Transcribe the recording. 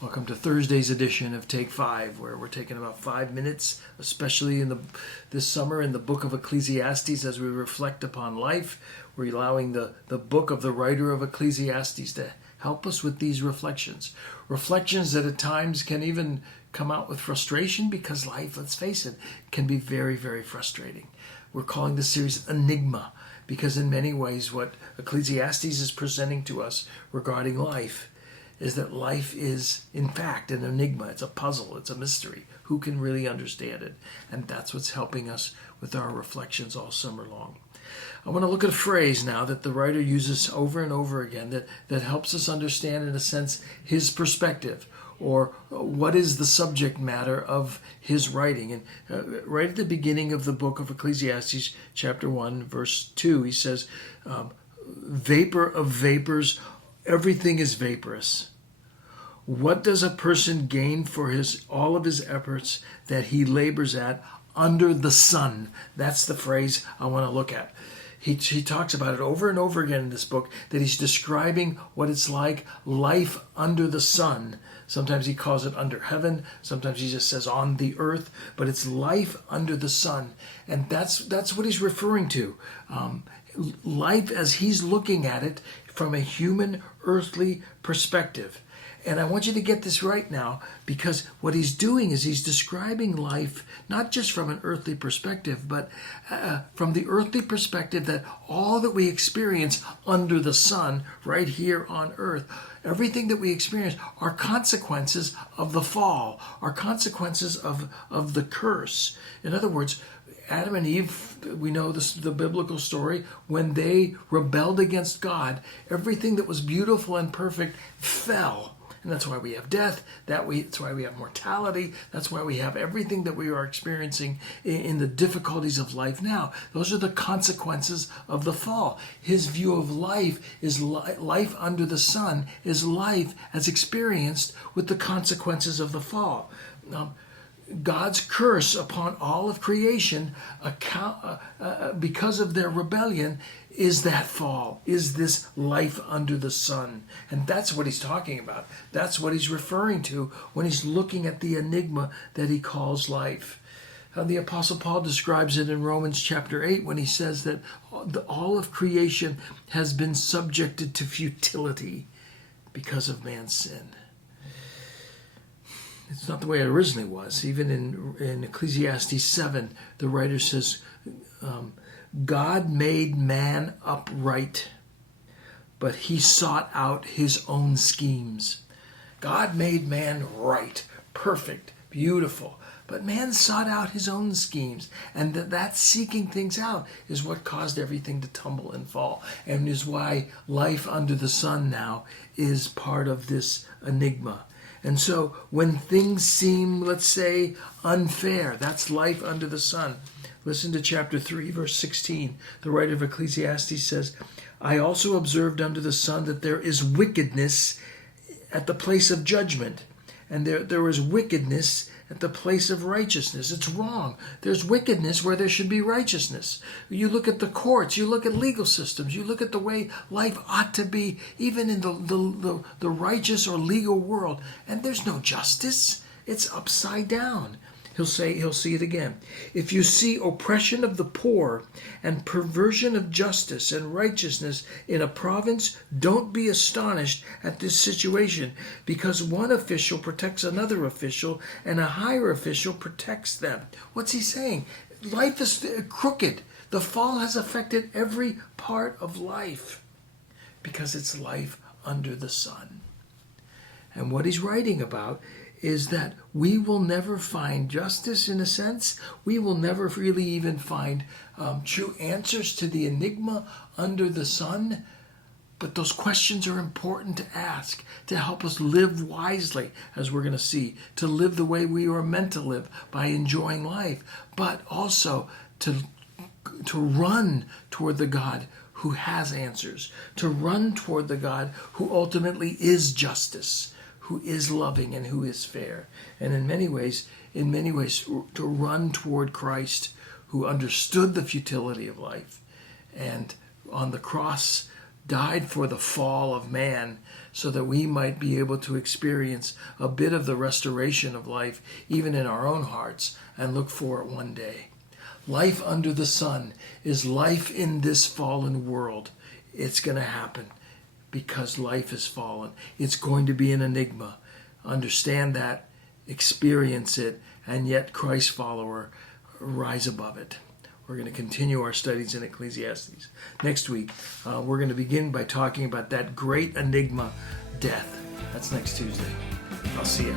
Welcome to Thursday's edition of Take 5, where we're taking about 5 minutes, especially this summer in the book of Ecclesiastes as we reflect upon life. We're allowing the book of the writer of Ecclesiastes to help us with these reflections. Reflections that at times can even come out with frustration because life, let's face it, can be very, very frustrating. We're calling this series Enigma because in many ways what Ecclesiastes is presenting to us regarding life is that life is, in fact, an enigma. It's a puzzle. It's a mystery. Who can really understand it? And that's what's helping us with our reflections all summer long. I want to look at a phrase now that the writer uses over and over again that helps us understand, in a sense, his perspective, or what is the subject matter of his writing. And right at the beginning of the book of Ecclesiastes, chapter 1, verse 2, he says, vapor of vapors, everything is vaporous. What does a person gain for all of his efforts that he labors at under the sun? That's the phrase I want to look at. He talks about it over and over again in this book, that he's describing what it's like, life under the sun. Sometimes he calls it under heaven. Sometimes he just says on the earth. But it's life under the sun. And that's what he's referring to. Life as he's looking at it from a human, earthly perspective. And I want you to get this right now, because what he's doing is he's describing life not just from an earthly perspective, but from the earthly perspective that all that we experience under the sun, right here on earth, everything that we experience are consequences of the fall, are consequences of the curse. In other words, Adam and Eve, we know this, the biblical story, when they rebelled against God, everything that was beautiful and perfect fell. And that's why we have death, that's why we have mortality, that's why we have everything that we are experiencing in the difficulties of life now. Those are the consequences of the fall. His view of life is life under the sun, is life as experienced with the consequences of the fall. God's curse upon all of creation because of their rebellion is that fall, is this life under the sun. And that's what he's talking about. That's what he's referring to when he's looking at the enigma that he calls life. The Apostle Paul describes it in Romans chapter 8 when he says that all of creation has been subjected to futility because of man's sin. It's not the way it originally was. Even in Ecclesiastes 7, the writer says, God made man upright, but he sought out his own schemes. God made man right, perfect, beautiful, but man sought out his own schemes. And that seeking things out is what caused everything to tumble and fall, and is why life under the sun now is part of this enigma. And so when things seem, let's say, unfair, that's life under the sun. Listen to chapter 3, verse 16. The writer of Ecclesiastes says, I also observed under the sun that there is wickedness at the place of judgment, and there is wickedness at the place of righteousness. It's wrong. There's wickedness where there should be righteousness. You look at the courts, you look at legal systems, you look at the way life ought to be, even in the righteous or legal world, and there's no justice. It's upside down. He'll see it again. If you see oppression of the poor and perversion of justice and righteousness in a province, don't be astonished at this situation, because one official protects another official and a higher official protects them. What's he saying? Life is crooked. The fall has affected every part of life because it's life under the sun. And what he's writing about is that we will never find justice, in a sense. We will never really even find true answers to the enigma under the sun. But those questions are important to ask to help us live wisely, as we're going to see, to live the way we are meant to live by enjoying life, but also to run toward the God who has answers, to run toward the God who ultimately is justice, who is loving and who is fair. And in many ways, to run toward Christ, who understood the futility of life, and on the cross died for the fall of man so that we might be able to experience a bit of the restoration of life even in our own hearts and look for it one day. Life under the sun is life in this fallen world. It's going to happen because life is fallen. It's going to be an enigma. Understand that, experience it, and yet Christ follower, rise above it. We're going to continue our studies in Ecclesiastes. Next week, we're going to begin by talking about that great enigma, death. That's next Tuesday. I'll see you.